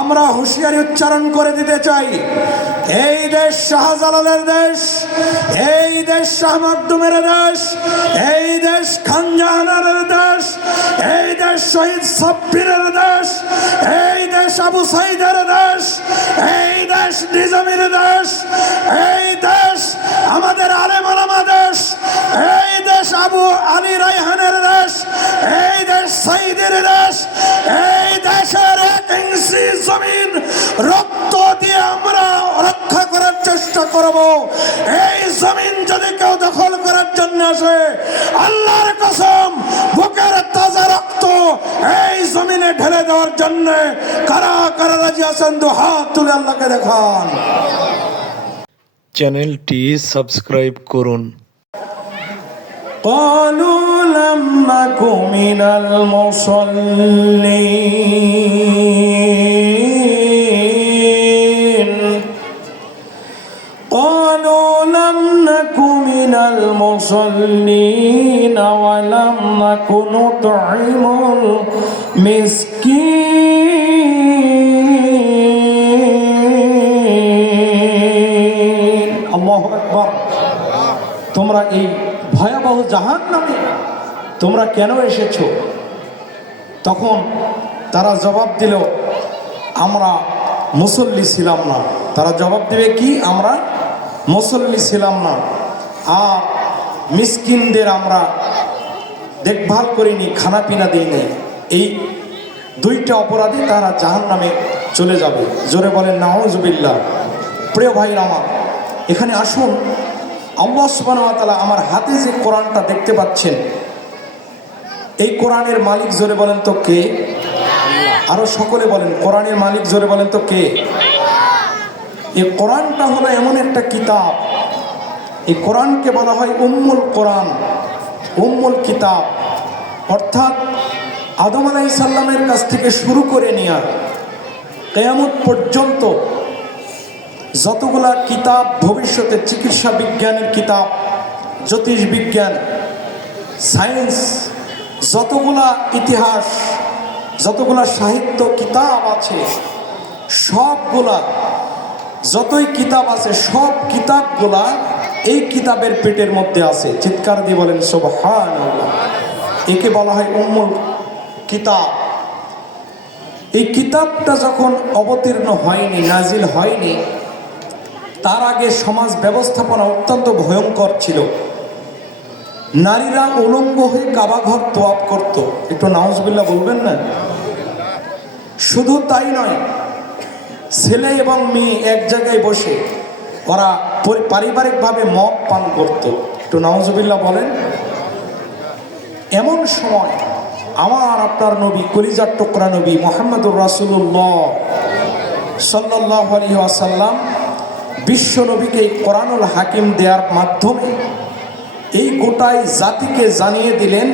আমরা হুঁশিয়ারি উচ্চারণ করে দিতে চাই, এই দেশ শাহজালালের দেশ, এই দেশ শাহ মাকদুমের দেশ, এই দেশ খান জাহানের দেশ, এই দেশ শহীদ সাব্বিরের দেশ, এই দেশ আবু সাইদের দেশ, এই দেশ নিজামের দেশ, এই দেশ আমাদের আলেম ওলামা দেশ, এই দেশ আবু আলী রায়হানের দেশ, এই দেশ সাইদের দেশ। এই দেশের এক ইঞ্চি জমিন রক্ত দিয়ে আমরা রক্ষা করার চেষ্টা করব। এই জমিন যদি কেউ দখল করার জন্য আসে, আল্লাহর কসম বুকের তাজা রক্ত এই জমিনে ঢেলে দেওয়ার জন্য কারা কারা রাজি আছেন? দু হাত তুলে আল্লাহকে দেখান। চ্যানেলটি সাবস্ক্রাইব করুন। قالوا لم نك من المصلين قالوا لم نك من المصلين ولم نك نطعم المسكين الله أكبر। তোমরা এই ভয়াবহ জাহান্নামে তোমরা কেন এসেছো? তখন তারা জবাব দিল, আমরা মুসল্লি ছিলাম না। তারা জবাব দেবে কি? আমরা মুসল্লি ছিলাম না, আর মিসকিনদের আমরা দেখভাল করিনি, খানা পিনা দিইনি। এই দুইটা অপরাধী তারা জাহান্নামে চলে যাবে। জোরে বলেন নাউজুবিল্লাহ। প্রিয় ভাইরা আমার, এখানে আসুন, আল্লাহ সুবহানাহু ওয়া তাআলা আমার হাতে যে কোরআনটা দেখতে পাচ্ছেন, এই কোরআনের মালিক জোরে বলেন তো কে? আরো সকলে বলেন, কোরআনের মালিক জোরে বলেন তো কে? এই কোরআনটা হলো এমন একটা কিতাব, এই কোরআনকে বলা হয় উম্মুল কোরআন, উম্মুল কিতাব। অর্থাৎ আদম আলাইহিস সালামের কাছ থেকে শুরু করে নিয়ে কিয়ামত পর্যন্ত যতগুলা কিতাব, ভবিষ্যতে চিকিৎসা বিজ্ঞানের কিতাব, জ্যোতিষ বিজ্ঞান, সায়েন্স, যতগুলা ইতিহাস, যতগুলা সাহিত্য কিতাব আছে, সবগুলা যতই কিতাব আছে, সব কিতাবগুলা এই কিতাবের পেটের মধ্যে আছে। চিৎকার দিয়ে বলেন সুবহানাল্লাহ। একে বলা হয় উম্মুল কিতাব। এই কিতাবটা যখন অবতীর্ণ হয়নি, নাজিল হয়নি, তার আগে সমাজ ব্যবস্থাপনা অত্যন্ত ভয়ঙ্কর ছিল। নারীরা উলঙ্গ হয়ে কাবাঘর তোয়াফ করত। একটু নাউজুবিল্লাহ বলবেন না? শুধু তাই নয়, ছেলে এবং মেয়ে এক জায়গায় বসে ওরা পারিবারিকভাবে মদ পান করত। একটু নাউজুবিল্লাহ বলেন। এমন সময় আমার আপনার নবী, কলিজার টুকরা নবী মুহাম্মদুর রাসূলুল্লাহ সাল্লাল্লাহু আলাইহি ওয়াসাল্লাম বিশ্ব নবীকে এই কোরআনুল হাকিম দেওয়ার মাধ্যমে এই গোটাই জাতিকে জানিয়ে দিলেন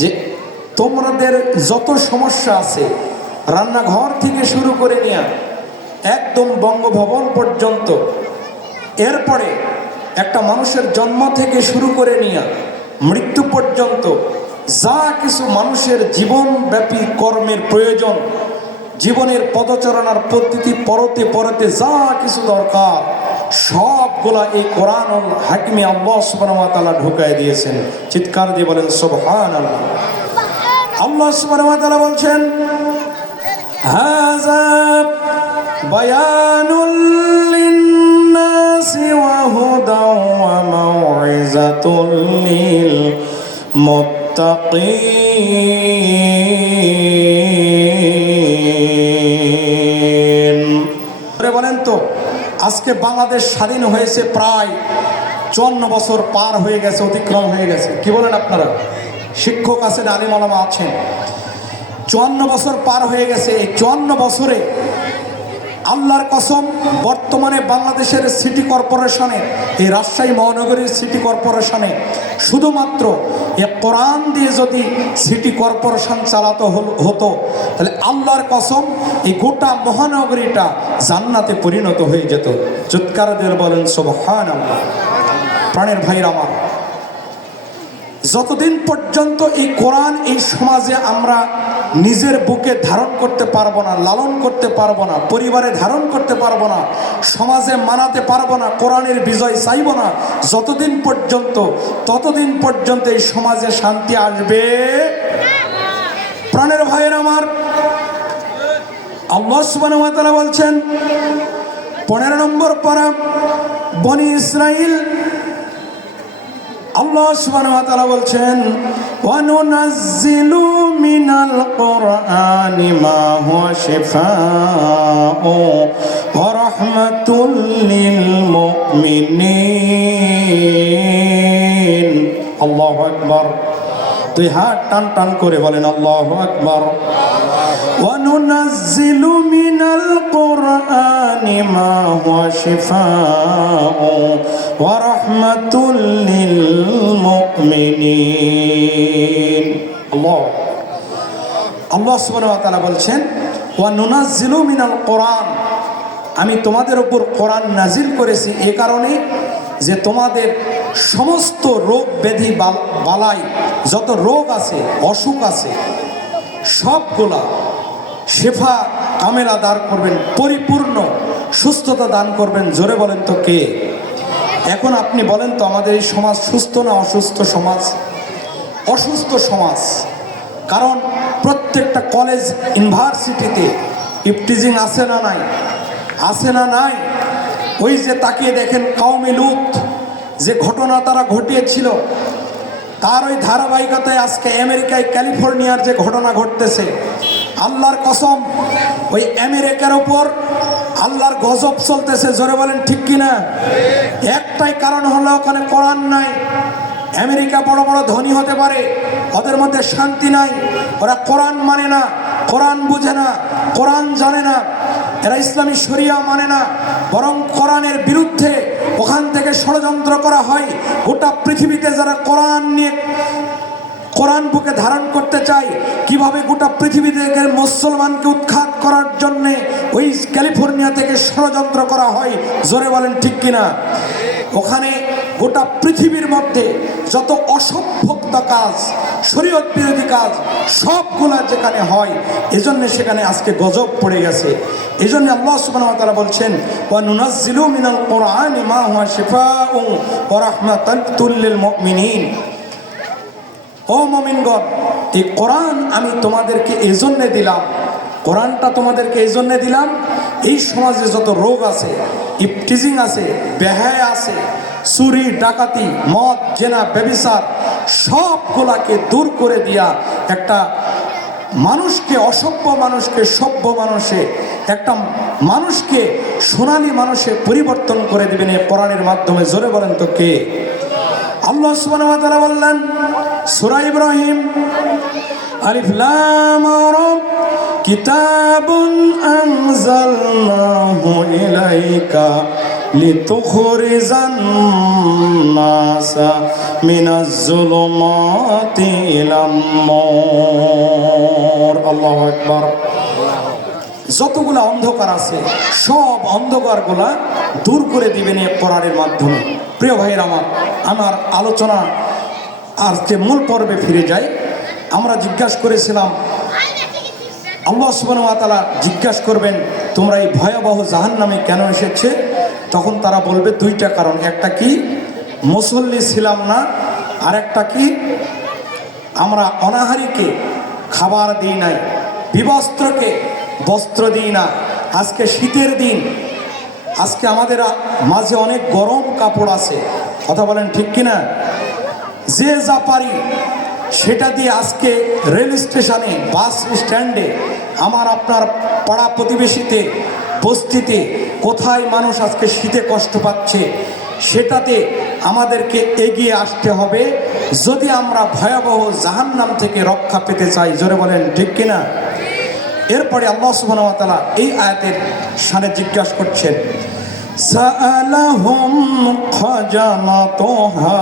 যে তোমাদের যত সমস্যা আছে, রান্নাঘর থেকে শুরু করে নিয়ে একদম বঙ্গভবন পর্যন্ত, এরপরে একটা মানুষের জন্ম থেকে শুরু করে নিয়ে মৃত্যু পর্যন্ত যা কিছু মানুষের জীবনব্যাপী কর্মের প্রয়োজন, জীবনের পদচারণার পদ্ধতি, পরতে পরতে যা কিছু দরকার, সবগুলা এই কোরআনুল হাকিমে আল্লাহ সুবহানাহু ওয়া তাআলা ঢুকায় দিয়েছেন। চিৎকার দিয়ে বলেন সুবহানাল্লাহ। আল্লাহ সুবহানাহু ওয়া তাআলা বলছেন, হাযা বায়ানুল লিন-নাসি ওয়া হুদাও ওয়া মাউইযাতুল লিল মুত্তাকিন। বলেন তো, আজকে বাংলাদেশ স্বাধীন হয়েছে প্রায় 54 বছর পার হয়ে গেছে, অতিক্রম হয়ে গেছে। কি বলেন আপনারা? শিক্ষক আছেন, আলেম ওলামা আছেন। 54 বছর পার হয়ে গেছে। এই 54 বছরে আল্লাহর কসম, বর্তমানে বাংলাদেশের সিটি কর্পোরেশনে, এই রাজশাহী মহানগরীর সিটি কর্পোরেশনে শুধুমাত্র এ কোরআন দিয়ে যদি সিটি কর্পোরেশন চালাতে হতো, তাহলে আল্লাহর কসম এই গোটা মহানগরীটা জান্নাতে পরিণত হয়ে যেত। চিৎকার দিয়ে বলেন সুবহানাল্লাহ। প্রাণের ভাইরা আমার, যতদিন পর্যন্ত এই কোরআন এই সমাজে আমরা নিজের বুকে ধারণ করতে পারবো না, লালন করতে পারবো না, পরিবারে ধারণ করতে পারবো না, সমাজে মানাতে পারবো না, কোরআনের বিজয় চাইব না যতদিন পর্যন্ত এই সমাজে শান্তি আসবে। প্রাণের ভাইয়ের আমার, আল্লাহ সুবহানাহু ওয়া তাআলা বলছেন 15 নম্বর পারা বনি ইসরাইল, আল্লাহ সুবহানাহু ওয়া তাআলা বলছেন ওয়া নুনাজ্জিলু মিনাল কুরআনি মা হুয়া শিফাউ ওয়া রাহমাতুল লিল মুমিনিন। আল্লাহু আকবার। দুই হাত টান টান করে বলেন আল্লাহু আকবার। ওয়া নুনাজ্জিলু মিনাল কুরআনি মা হুয়া শিফাউ ওয়া রাহমাতুল লিল মুমিনিন। আল্লাহ সুবহানাহু ওয়া তাআলা বলছেন ওয়া নুনাজ্জিলু মিনাল কুরআন, আমি তোমাদের উপর কোরআন নাজিল করেছি এ কারণে যে তোমাদের সমস্ত রোগ ব্যাধি বালাই, যত রোগ আছে, অসুখ আছে, সবগুলা শেফা কামেলা দান করবেন, পরিপূর্ণ সুস্থতা দান করবেন। জোরে বলেন তো কে? এখন আপনি বলেন তো আমাদের এই সমাজ সুস্থ না অসুস্থ সমাজ? অসুস্থ সমাজ। কারণ প্রত্যেকটা কলেজ ইউনিভার্সিটিতে ইফটিজিং আছে না নাই? আছে না নাই? ওই যে তাকিয়ে দেখেন কওমে লূত যে ঘটনা তারা ঘটিয়েছিল, তার ওই ধারাবাহিকতায় আজকে আমেরিকায় ক্যালিফোর্নিয়ার যে ঘটনা ঘটতেছে, আল্লাহর কসম ওই আমেরিকার ওপর আল্লাহর গজব চলতেছে। জোরে বলেন ঠিক কিনা? একটাই কারণ হলো ওখানে কোরআন নাই। আমেরিকা বড় বড় ধনী হতে পারে, ওদের মধ্যে শান্তি নাই, ওরা কোরআন মানে না, কোরআন বুঝে না, কোরআন জানে না, এরা ইসলামী শরিয়া মানে না, বরং কোরআনের বিরুদ্ধে ওখান থেকে ষড়যন্ত্র করা হয়। গোটা পৃথিবীতে যারা কোরআন নিয়ে, কোরআন বুকে ধারণ করতে চায়, কিভাবে গোটা পৃথিবী থেকে মুসলমানকে উৎখাত করার জন্যে ওই ক্যালিফোর্নিয়া থেকে ষড়যন্ত্র করা হয়। জোরে বলেন ঠিক কিনা? ওখানে গোটা পৃথিবীর মধ্যে যত অসভ্যতা কাজ, শরীয়ত বিরোধী কাজ, সবগুলা যেখানে হয়, এজন্য সেখানে আজকে গজব পড়ে গেছে। এজন্য আল্লাহ সুবহানাহু ওয়া তাআলা বলছেন ওয়া নুনাজ্জিলু মিনাল কুরআনি মা হুয়া শিফাউ ওয়া রাহমাতুল লিল মুমিনিন। ও মুমিনগণ, এই কোরআন আমি তোমাদেরকে এজন্য দিলাম, কোরআনটা তোমাদেরকে এজন্য দিলাম, এই সমাজে যত রোগ আছে, ইফটিজিং আছে, বেহায়া আছে, চুরি ডাকাতি, মদ, জেনা, ব্যভিচার, সবগুলাকে দূর করে দিয়া একটা মানুষকে, অসভ্য মানুষকে সভ্য মানুষে, একটা মানুষকে সোনালী মানুষে পরিবর্তন করে দিবেন এই কোরআনের মাধ্যমে। জোরে বলেন তো কে? আল্লাহ সুবহানাহু ওয়া তাআলা বললেন সূরা ইব্রাহিম, আলিফ লাম রা কিতাবুন আনজালনাহু ইলাইকা লিতুখরিজান নাসা মিনাজ যুলুমাতি ইলান নূর। আল্লাহু আকবার। যতগুলা অন্ধকার আছে সব অন্ধকারগুলা দূর করে দিবেন এই কোরআনের মাধ্যমে। প্রিয় ভাইয়ের আমার আলোচনা আজকে মূল পর্বে ফিরে যাই। আমরা জিজ্ঞাসা করেছিলাম, আল্লাহ সুবহানাহু ওয়া তাআলা জিজ্ঞাসা করবেন তোমরা এই ভয়াবহ জাহান্নামে কেন এসেছে? তখন তারা বলবে দুইটা কারণ। একটা কি? মুসল্লি ছিলাম না, আর একটা কি? আমরা অনাহারীকে খাবার দিই নাই, বিবস্ত্রকে বস্ত্র দিই না। আজকে শীতের দিন, আজকে আমাদের মাঝে অনেক গরম কাপড় আছে, কথা বলেন ঠিক কিনা? যে যা পারি সেটা দিয়ে আজকে রেল স্টেশনে, বাস স্ট্যান্ডে, আমার আপনার পাড়া প্রতিবেশীতে, বস্তিতে কোথায় মানুষ আজকে শীতে কষ্ট পাচ্ছে, সেটাতে আমাদেরকে এগিয়ে আসতে হবে যদি আমরা ভয়াবহ জাহান্নাম থেকে রক্ষা পেতে চাই। জোরে বলেন ঠিক কিনা? এরপরে আল্লাহ সুবহানাহু ওয়া তাআলা এই আয়াতের শানে জিজ্ঞাসা করছেন, সাআলাহুম খাজানাতুহা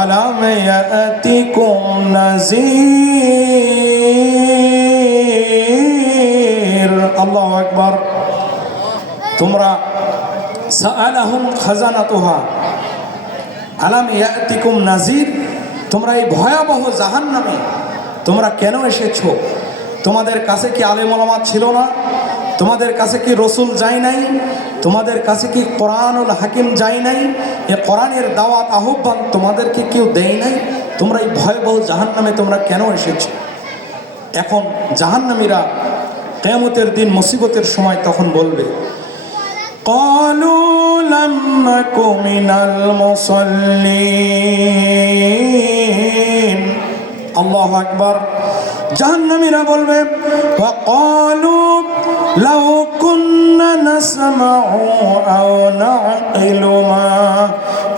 আলাম ইয়াতিকুম নাযীর। আল্লাহু আকবার। তোমরা সাআলাহুম খাজানাতুহা আলাম ইয়াতিকুম নাযীর, তোমরা এই ভয়াবহ জাহান্নামে তোমরা কেন এসেছো? তোমাদের কাছে কি আলেম ওলামা ছিল না? তোমাদের কাছে কি রসুল যায় নাই? তোমাদের কাছে কি কোরআনুল হাকিম যায় নাই? এ কোরআনের দাওয়াত আহ্বান তোমাদেরকে কেউ দেয় নাই? তোমরা এই ভয়াবহ জাহান্নামে তোমরা কেন এসেছো? এখন জাহান্নামীরা কিয়ামতের দিন মুসিবতের সময় তখন বলবে, قالوا لم نك من المصلين। আল্লাহু আকবার। জাহান্নামীরা বলবে, وقالوا لو كنا نسمع أو نعقل ما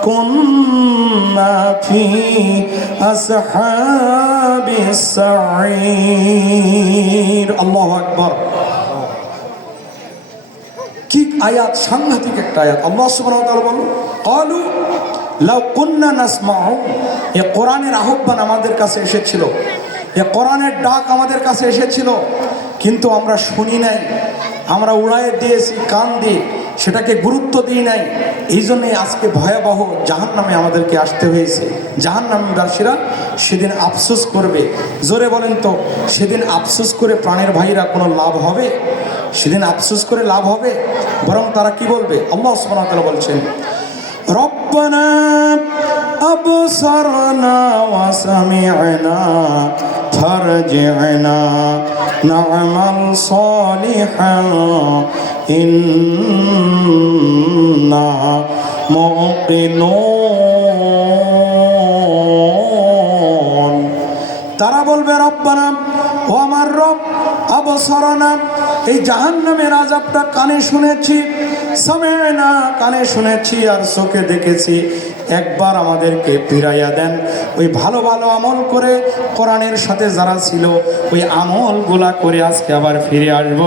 كنا في أصحاب السعير। আল্লাহু আকবার। ঠিক আয়াত, সাংঘাতিক একটা আয়াত। আল্লাহ সুবহানাহু ওয়া তাআলা বলেন, ক্বালু লাউ কুন্না নাসমাউ। এ কোরআনের আহ্বান আমাদের কাছে এসেছিল, এ কোরআনের ডাক আমাদের কাছে এসেছিল, কিন্তু আমরা শুনি নাই, আমরা উড়াইয়ে দিয়েছি কান দিয়ে, সেটাকে গুরুত্ব দিই নাই। এই জন্যই আজকে ভয়াবহ জাহান্নামে আমাদেরকে আসতে হয়েছে। জাহান্নামবাসীরা সেদিন আফসোস করবে। জোরে বলেন তো, সেদিন আফসোস করে প্রাণের ভাইরা কোনো লাভ হবে? সেদিন আফসোস করে লাভ হবে? বরং তারা কি বলবে? আল্লাহ সুবহানাহু ওয়া তাআলা বলছেন, রব্বানা আবসারনা ওয়া সামি'না ফারজি'না না'মাল সালিহান ইন্না মুকিনুন। তারা বলবে, রব্বানা, ও আমার রব, আবসারনা, এই জাহান্নামের আযাবটা কানে শুনেছি, সামি'না, কানে শুনেছি আর চোখে দেখেছি, একবার আমাদেরকে ফিরাইয়া দেন। ওই ভালো ভালো আমল করে কোরআনের সাথে যারা ছিল ওই আমলগুলা করে আজকে আবার ফিরে আসবো।